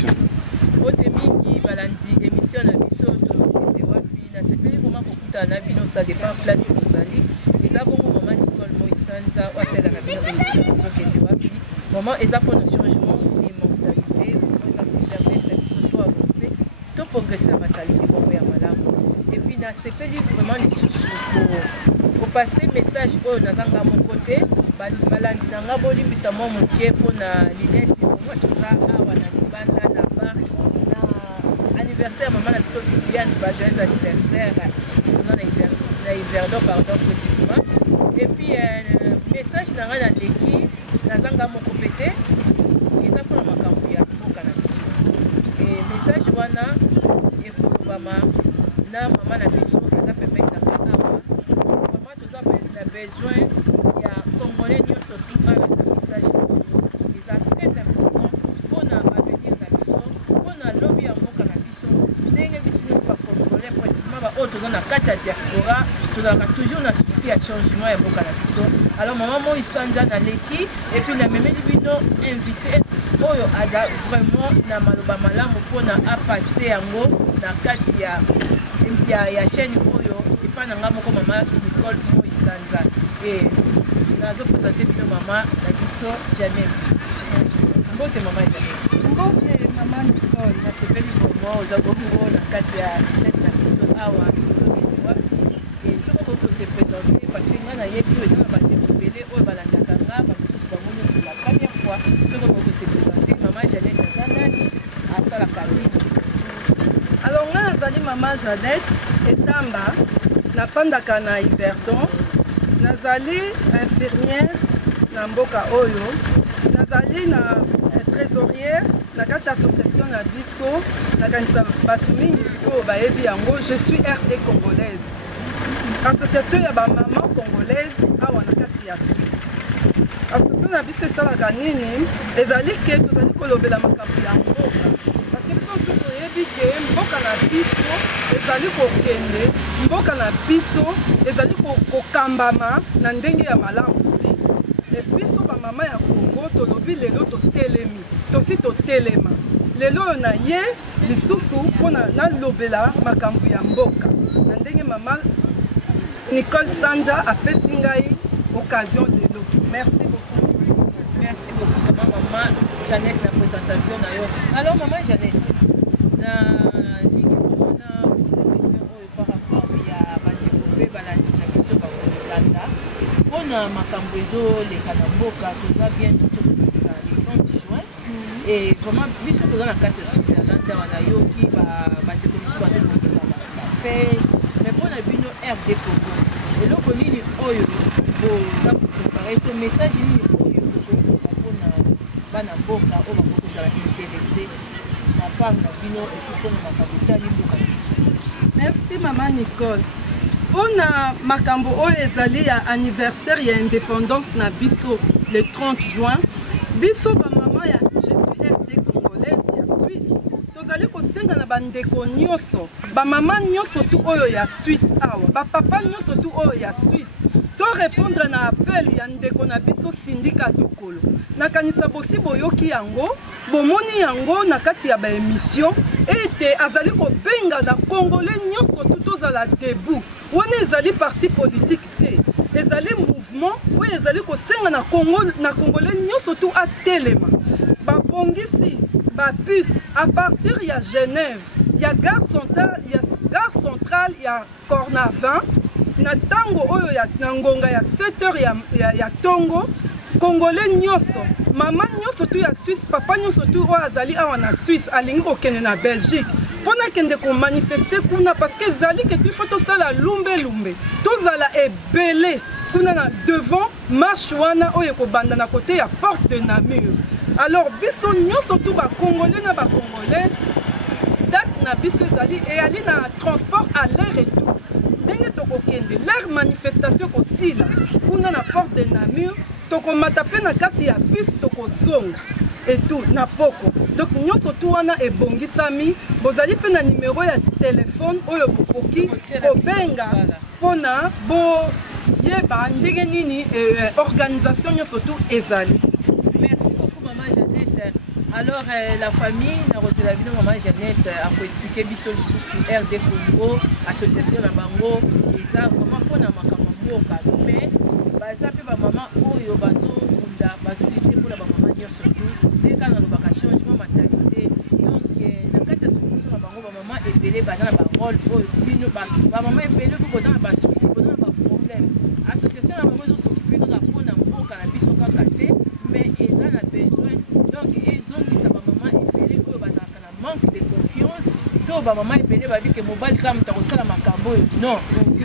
production. Mingi balandi émission na biso tozokende wapi na sepeli vraiment kokuta na bino ça dépend place kozali eza bongo maman Nicole Moisanza wasela na bino émission tozokende wapi maman eza pour le changement des mentalités eza pour permettre la biso to avancer to progresser la mentalité bongo ya malamu et puis na sepeli vraiment lisusu pour passer message oyo nazanga mon côté balandi nanga bolimbisa mwa moke mpona lineti moi toza awa na libanda na parc anniversaire maman la biso Viviane ba joyeux anniversaire pendant la Yverdon pardon précisément et puis message nanga na leki nazanga moko pete eza mpona makambo ya mboka na biso et message wana ekolobama na mama na biso eza pembeni na kaka vraiment toza na besoin ya congolais nyonso tu alanda message eza très important mpona avenir na biso mpona lobi ya mboka na biso ndenge biso nyonso bacongolais précisément baoyo toza na kati ya diaspora tozalaka toujours na souci ya changement ya mboka na biso alors mama Moisanza na leki et puis na memeli bino invité oyo aza vraiment na maloba malamu mpona apase yango na kati ya chaîne oyo epa na nga moko mama Nicole Moisanza et nazopresente bino mama na biso Janet mbote mama Janet mbote mama Nicole nasepeli vraiment oza bongo na kati ya chaîne na biso awa tozokende wapi et soki okoki kose présente parce que nga nayebi oyo eza na bandeko ebele oyo balandaka nga bamisusu bamoni pour la première fois soki okoki kose présente mama Janet aza nani asalaka nini alors nga nazali mama Janet etamba nafandaka na Yverdon nazali infirmière na mboka oyo nazali na trésorière na kati ya association na biso nakanisa bato mingi sikoyo bayebi yango je suis RD congolaise association ya bamama congolaise awa na kati ya Suisse association na biso esalaka nini ezali ke tozali kolobela makambo ya mboka parce que biso nsusu toyebi ke mboka na biso ezali kokende mboka na biso ezali kokambama na ndenge ya malamu te me biso bamama ya Congo tolobi lelo totelemi tosi totelema lelo oyo na ye lisusu mpona nalobela makambo ya mboka na ndenge mama Nicole Sanja apesi ngai occasion lelo merci beaucoup. Merci beaucoup maman Janet la présentation na yo alors maman Janet na mpona makambo ezoleka na mboka toza bien tozokokisa le 30 juin et vraiment biso toza na kati ya Switzerland awa nayoki bandeko biso bazokokisa bafete mais mpona bino RD Congo eloko nini oyo boza koprepare to message nini oyo bozokoka mpona bana mboka oyo bakokozala interesse na part na bino epi mpona makambo etali mboka na biso merci mama Nicole mpona makambo oyo ezali ya anniversaire ya indépendance na biso le 30 juin biso bamama ya je suis RD congolaise ya Suisse tozali kosenga na bandeko nyonso bamama nyonso tu oyo ya Suisse awa bapapa nyonso tu oyo ya Suisse to répondre na appel ya ndeko na biso Sindika Tokolo nakanisa bosi boyoki yango bomoni yango na kati ya baémission ete azali kobenga na congolais nyonso tu tozala debout wana ezali parti politique te ezali mouvement oyo ezali kosenga na congolais nyonso tu atelema babongisi babus à partir ya Genève ya gare centrale ya Cornavin na tango oyo na ngonga ya 7h ya ntongo congolais nyonso mama nyonso tu ya Suisse papa nyonso tu oyo azali awa na Suisse alingi kokende na Belgique mpona kende komanifeste kuna parce que ezali ke tu faut tosala lumbe tozala ebele kuna na devant marche wana oyo ekobanda na kote ya porte de Namur alors biso nyonso tu bacongolais na bacongolaise date na biso ezali na transport à l'air et tout ndenge tokokende l'air manifestation kosila kuna na porte de Namur tokomata mpe na kati ya bus tokozonga etout na poko donc nyonso tu wana ebongisami bozali mpe na numero ya telefone oyo bokoki kobenga mpona boyeba ndenge nini organisation nyonso tu ezali. Merci beaucoup maman Janet. Alors, la famille, dans la vie de maman Jeannette, a expliqué biso sous RD Congo, association la bango, et ça vraiment pour na makamamboka. Mais, ça peut maman oyo bazo kunda, bazo lutter pour la maman surtout, dès qu'on a le changement mentalité. Donc, dans quatre associations la bango, maman est belé dans la rôle, maman est belé pour poser un souci, poser un problème. Association la bango s'occuper de la peau na mboka na biso kakate, mais ils en a besoin. Donc, ils ont dit ça, maman est belé, manque de confiance. Donc, maman est belé, que mobile comme tu as la macambo. Non, si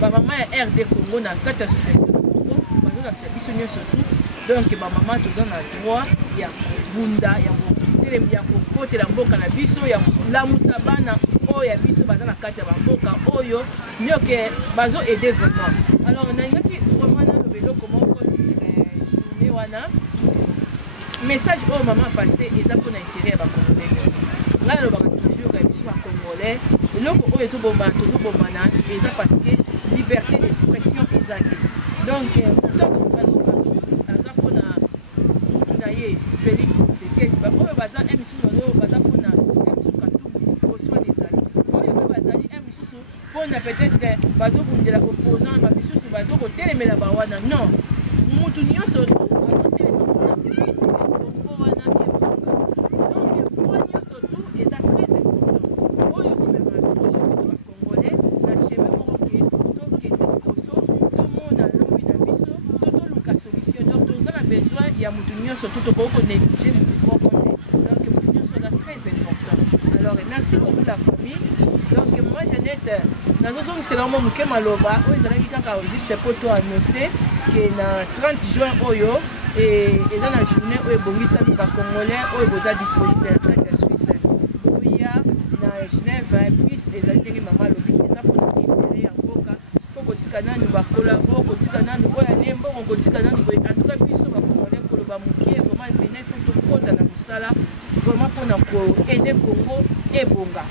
maman est RD Congo, dans quatre associations de Congo, dans le service surtout. Donc, maman, tu as le droit, il y a Bunda, il y a côté la mboka na biso, il y a la musabana, oh, il y a biso, dans la carte de mboka, oh, yo, mieux que bazo aider vraiment. Alors, on a dit vraiment dans le vélo, comment aussi, message oh maman passé et ça pour l'intérêt à Congolais. Là le bac toujours que je suis Congolais. Et là où ils sont bombards, toujours bombards et ça parce que liberté d'expression exacte. Donc tout ça pour na tunaye Félix c'est que bah oh baza émission baza pour na émission Katou reçoit des amis. Oh il va baza émission pour na peut-être bazo pour de la opposant ba biso sur bazo pour téléméla ba wana non. Mutu nyonso il y a Moutounion surtout au Congo négligé donc Moutounion sera très important. Alors merci beaucoup la famille. Donc moi Jeannette, dans nos zones c'est vraiment Mouké Maloba, où ils allaient juste pour toi annoncer que le 30 juin Oyo et dans la journée où Bongi Sami va Congolais où ils sont disponibles dans la Suisse, Boya, dans Genève, puis et dans maman Lobi, ils ont pour intérêt en Boka. Faut que tu cannes nous va collaborer, que tu cannes nous voyons n'importe où, que tu cannes nous voyons en tout cas puis sur va Congolais pour le Bamouké vraiment maintenant il faut que compte dans Moussala vraiment pour aider Congo et Bonga.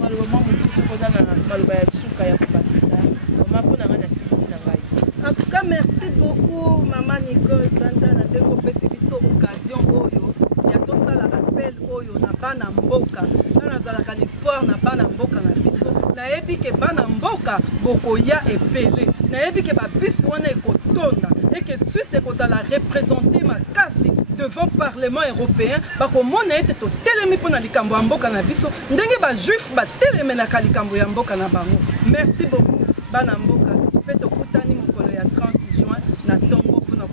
Malheureusement Mouké se pose dans Malobaya Souka ya Pakistan. Vraiment pour na ngana sisi na ngai. En tout cas, merci beaucoup, Maman Nicole Zanja, na développé cette occasion. Oyo, il y a tout ça l'appel Oyo, na bana mboka. Na zalaka espoir na bana mboka na biso. Na yebi ke bana mboka bokoya epele. Na yebi ke ba biso wana ekotonda et que Suisse ekozala représenter makasi devant le Parlement européen. Bako mona ete to telemi pona likambo ya mboka na biso. Ndenge ba juif ba telemi na likambo ya mboka na bango. Merci beaucoup, bana mboka. Faites au Koutani, mon collègue, à 30 juin, na Tongo pour nous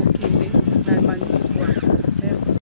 na manif.